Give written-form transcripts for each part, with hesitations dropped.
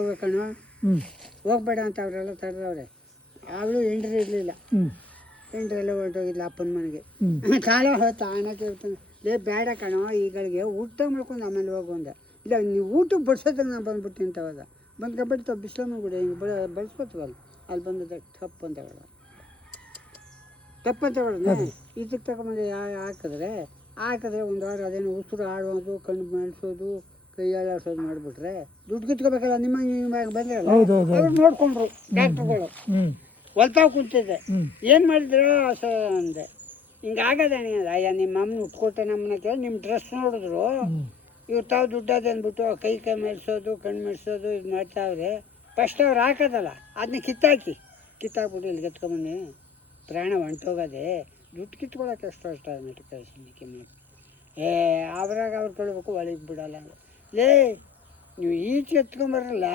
ಹೋಗ್ಬೇಕಣ್ಣು ಹೋಗ್ಬೇಡ ಅಂತ ಅವರೆಲ್ಲ ತಡೆದವ್ರೆ. ಅವಳು ಹೆಂಡ್ರಿ ಇರಲಿಲ್ಲ, ಹೆಂಡ್ರೆಲ್ಲ ಹೊರಟೋಗಿಲ್ಲ ಅಪ್ಪನ ಮನೆಗೆ. ಕಾಲ ಹೊತ್ತು ಆನಕ್ಕೆ ಇರ್ತಾನೆ, ಲೇ ಬೇಡ ಕಣೋ ಈಗಳಿಗೆ ಊಟ ಮಾಡ್ಕೊಂಡು ಆಮೇಲೆ ಹೋಗು ಅಂದೆ. ಇಲ್ಲ ನೀವು ಊಟಕ್ಕೆ ಬಡ್ಸೋದಾಗ ನಾನು ಬಂದ್ಬಿಟ್ಟು ನಿಂತವಾಗ ಬಂದ್ಕೊಬಿಟ್ಟು ಬಿಸಿಲಮ್ಮ ಕೂಡ ಹಿಂಗೆ ಬಡಿಸ್ಕೊತೀವಲ್ಲ ಅಲ್ಲಿ ಬಂದಿದ್ದೆ ತಪ್ಪು ಅಂತ ಹೇಳೋದು. ತಪ್ಪು ಅಂತ ಹೇಳೋದು ಇದಕ್ಕೆ ತಗೊಂಬಂದು ಹಾಕಿದ್ರೆ ಒಂದು ವಾರ ಅದೇನು ಉಸಿರು ಆಡೋದು, ಕಣ್ಣು ಮೆಣಸೋದು, ಕೈ ಆಡಿಸೋದು ಮಾಡಿಬಿಟ್ರೆ ದುಡ್ಡು ಕಿತ್ಕೋಬೇಕಲ್ಲ. ನಿಮ್ಮ ಬಂದಿರಲ್ಲ ಅವ್ರು ನೋಡ್ಕೊಂಡ್ರು ಡಾಕ್ಟ್ರುಗಳು. ಹೊಲ್ತಾವ್ ಕುಂತಿದ್ದೆ, ಏನು ಮಾಡಿದ್ರು ಅಂದೆ. ಹಿಂಗಾಗದೇನೆ ಅಯ್ಯ ನಿಮ್ಮ ಅಮ್ಮನ ಉಟ್ಕೊಟ್ಟೆ ನಮ್ಮನ್ನ ಕೇಳಿ ನಿಮ್ಮ ಡ್ರೆಸ್ ನೋಡಿದ್ರು ಇವ್ರು ತಾವು ದುಡ್ಡದು ಅಂದ್ಬಿಟ್ಟು ಕೈ ಮೆರೆಸೋದು, ಕಣ್ಣು ಮೆರೆಸೋದು ಇದು ಮಾಡ್ತಾವ್ರೆ. ಫಸ್ಟ್ ಅವ್ರು ಹಾಕೋದಲ್ಲ ಅದನ್ನ ಕಿತ್ತಾಕ್ಬಿಟ್ಟು ಇಲ್ಲಿ ಎತ್ಕೊಂಬನ್ನಿ, ಪ್ರಾಣ ಹೊಂಟೋಗೋದೆ. ದುಡ್ಡು ಕಿತ್ಕೊಳ್ಳೋಕೆ ಅಷ್ಟು ಮೆಟಕಾಯಿಸಿ ಮಾಡಿ ಅವ್ರಾಗ ಅವ್ರು ಕೊಡ್ಬೇಕು, ಒಳಗೆ ಬಿಡೋಲ್ಲ. ಲೇ ನೀವು ಈಚೆ ಎತ್ಕೊಂಬರಲ್ಲ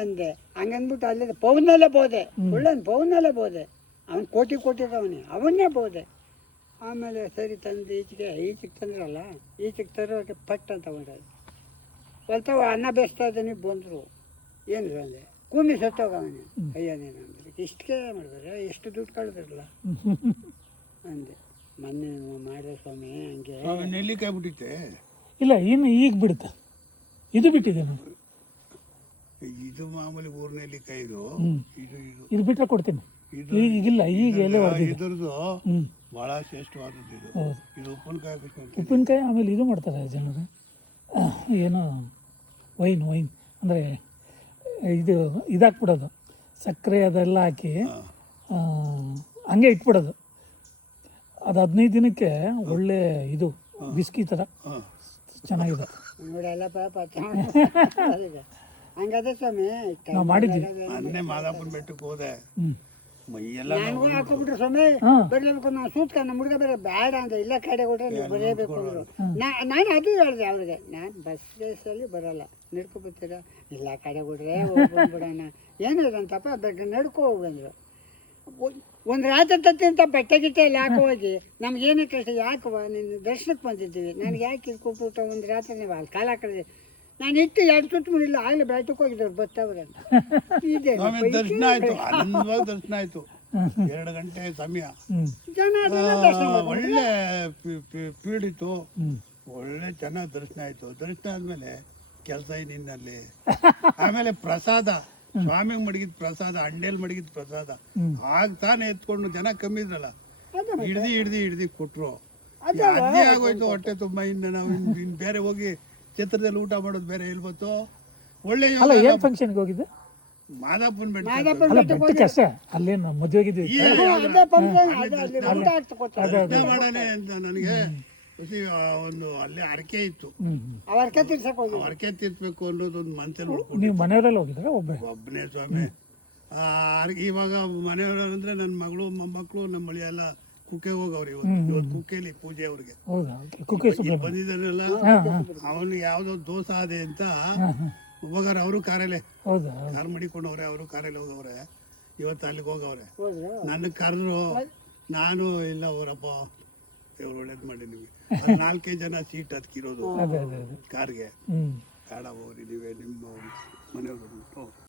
ಅಂದೆ. ಹಂಗಂದ್ಬಿಟ್ಟು ಅಲ್ಲೇ ಪೌನಲ್ಲೇ ಬೋದೆ, ಒಳ್ಳೆಯ ಪೌನಲ್ಲೇ ಬೋದೆ. ಅವ್ನು ಕೊಟ್ಟಿದ್ದವನೇ, ಅವನ್ನೇ ಬೋದೆ. ಆಮೇಲೆ ಸರಿ ತಂದು ಈಚೆಗೆ ತಂದ್ರಲ್ಲ, ಈಚೆಗೆ ತರೋಕೆ ಪಟ್ ಅಂತ ಹೊಂಟೋದು. ಹೊಲ್ತಾವ ಅನ್ನ ಬೇಯಿಸ್ತಾ ಇದ್ದಾನೆ ಬಂದರು. ಏನು ಅಂದೆ, ಕೂಮಿ ಸತ್ತೋಗವನೇ. ಅಯ್ಯನೇನು ಅಂದ್ರೆ ಇಷ್ಟಕ್ಕೆ ಮಾಡಿದ್ರೆ ಎಷ್ಟು ದುಡ್ಡು ಕಳೆದ್ರಲ್ಲ ಅಂದೆ. ಮೊನ್ನೆ ಮಾಡಿದೆ ಸ್ವಾಮಿ ಹಂಗೆ ನೆಲ್ಲಿಕಾಯಿ ಬಿಟ್ಟಿತ್ತೆ. ಇಲ್ಲ ಇನ್ನು ಈಗ ಬಿಡುತ್ತೆ, ಇದು ಬಿಟ್ಟಿದೆ ನೋಡಿ. ಇದು ಮಾಮೂಲಿ ಊರ್ ನೆಲ್ಲಿಕಾಯಿ. ಇದು ಬಿಟ್ಟರೆ ಕೊಡ್ತೀನಿ. ಈಗಿಲ್ಲ, ಈಗ ಎಲೆ ಇದ್ರದ್ದು ಬಹಳ ಶ್ರೇಷ್ಠವಾದದ್ದು ಇದು. ಇದು ಉಪ್ಪಿನಕಾಯಿ. ಆಮೇಲೆ ಇದು ಮಾಡ್ತಾರೆ ಜನರು, ಏನೋ ವೈನ್ ಅಂದರೆ ಇದಾಕ್ಬಿಡೋದು, ಸಕ್ಕರೆ ಅದೆಲ್ಲ ಹಾಕಿ ಹಂಗೆ ಇಟ್ಬಿಡೋದು. ಅದು 15 ದಿನಕ್ಕೆ ಒಳ್ಳೆ ಇದು ಬಿಸ್ಕಿ ಥರ ಚೆನ್ನಾಗಿದೆ. ಹಂಗದೆ ಸ್ವಾಮಿ ನಾವು ಮಾಡಿದ್ವಿ. ಮೊನ್ನೆ ಮಾದಾಪುರ ಬೆಟ್ಟಕ್ಕೆ ಹೋದೆ, ನನಗೂ ಹಾಕೋಬಿಟ್ರು ಸ್ವಾಮಿ. ಬರಲೇಬೇಕು ನಾವು ಸೂತ್ಕ ನಮ್ಮ ಹುಡುಗ ಬೇರೆ ಬೇಡ ಅಂತ ಇಲ್ಲ ಕಡೆ ಕೊಟ್ಟರೆ ನೀವು ಬರೀಬೇಕು ಅಂದರು. ನಾನು ಅದು ಹೇಳಿದೆ ಅವ್ರಿಗೆ, ನಾನು ಬಸ್ ರೇಸಲ್ಲಿ ಬರೋಲ್ಲ, ನಡ್ಕೊಬರ್ತೀರಾ? ಇಲ್ಲ ಕಡೆ ಕೊಟ್ರೆ ಹೋಗ್ಬಿಡೋಣ. ಏನಿದಂತಪ್ಪ ಬೇಕು ನಡ್ಕೊ ಹೋಗಂದ್ರು. ಒಂದು ರಾತ್ರಿ ತತ್ತಿಂತ ಬಟ್ಟೆ ಎಲ್ಲ ಹಾಕೋಗಿ ನಮ್ಗೇನೇ ಕಷ್ಟ ಯಾಕವ ನಿನ್ನ ದರ್ಶನಕ್ಕೆ ಬಂದಿದ್ದೀವಿ, ನನಗೆ ಯಾಕೆ ಇದು ಕೊಟ್ಬಿಟ್ಟು ಒಂದು ರಾತ್ರಿ ನೀವು ಅಲ್ಲಿ ಕಾಲ ಹಾಕಿದೆ. ನಾನು ಇಟ್ಟು 2 ಸುತ್ತು ಮುಡಿಲ್ಲ, ಆಗಲೇ ಬೆಟ್ಟಕ್ಕೆ ಹೋಗಿದ್ದವ್ರು ಬರ್ತವ್ರೆ ಅಂತ. ದರ್ಶನ ಆಯ್ತು, ಆನಂದವಾಗಿ ದರ್ಶನ ಆಯ್ತು. 2 ಗಂಟೆ ಸಮಯ, ಒಳ್ಳೆ ಪೀಡಿತು, ಒಳ್ಳೆ ಚೆನ್ನಾಗಿ ದರ್ಶನ ಆಯ್ತು. ದರ್ಶನ ಆದ್ಮೇಲೆ ಕೆಲಸ ನಿನ್ನಲ್ಲಿ. ಆಮೇಲೆ ಪ್ರಸಾದ, ಸ್ವಾಮಿಗೆ ಮಡಗಿದ ಪ್ರಸಾದ, ಅಂಡೇಲ್ ಮಡಗಿದ ಪ್ರಸಾದ ಆಗ ತಾನೇ ಎತ್ಕೊಂಡು ಜನ ಕಮ್ಮಿ ಇದ್ರಲ್ಲ, ಹಿಡ್ದಿ ಕೊಟ್ರು. ಅದೇ ಆಗೋಯ್ತು ಹೊಟ್ಟೆ ತುಂಬ. ಇನ್ನು ನಾವು ಇನ್ನು ಬೇರೆ ಹೋಗಿ ಛತ್ರದಲ್ಲಿ ಊಟ ಮಾಡೋದು ಬೇರೆ ಇಲ್ವತ್ತು. ಒಳ್ಳೆ ಫಂಕ್ಷನ್ಗೆ ಹೋಗಿದ್ದೆ ಮಾದಾಪುರ ಬೆಟ್ಟಕ್ಕೆ ಅಷ್ಟೇ. ಅಲ್ಲೇನು ಮದುವೆಗಿದ್ವಿ ಮಾಡೋಣ ಅಂತ ನನಗೆ ಒಂದು ಅಲ್ಲೇ ಅರಕೆ ಇತ್ತು. ಅರಕೆ ತೀರ್ಸ್ಬೇಕು ಅನ್ನೋದು ಒಂದು ಮನಸ್ಸಲ್ಲಿ ಉಳ್ಕೊಂಡು. ನೀವು ಮನೆಯವರೆಲ್ಲ ಹೋಗಿದ್ರೆ ಒಬ್ಬನೇ ಸ್ವಾಮಿ. ಇವಾಗ ಮನೆಯವರು ಅಂದ್ರೆ ನನ್ನ ಮಗಳು ಮೊಮ್ಮಕ್ಕಳು ನಮ್ಮ ಮಳಿ ಎಲ್ಲ ಕುಕ್ಕೆ ಹೋಗವ್ರೆ. ಇವತ್ತು ಕುಕ್ಕೆಲಿ ಪೂಜೆ ಅವ್ರಿಗೆ ಬಂದಿದ್ದಾರಲ್ಲ, ಅವನು ಯಾವ್ದೋ ದೋಸ ಅದೇ ಅಂತ ಹೋಗವ್ರೆ. ಅವರು ಕಾರಲ್ಲೇ ಕಾರ್ ಮಡಿಕೊಂಡವ್ರೆ, ಅವರು ಕಾರಲ್ಲಿ ಹೋಗವ್ರೆ. ಇವತ್ತು ಅಲ್ಲಿಗೆ ಹೋಗವ್ರೆ. ನನ್ನ ಕರೆದ್ರು, ನಾನು ಇಲ್ಲ ಅವರಪ್ಪ ದೇವ್ರು ಒಳ್ಳೇದು ಮಾಡಿ ನಿಮಗೆ 4-5 ಜನ ಸೀಟ್ ಹತ್ಕಿರೋದು ಕಾರ್ಗೆ. ಬೇಡ ಹೋಗ್ರಿ, ನೀವೇ ನಿಮ್ಮ ಮನೆಯವರು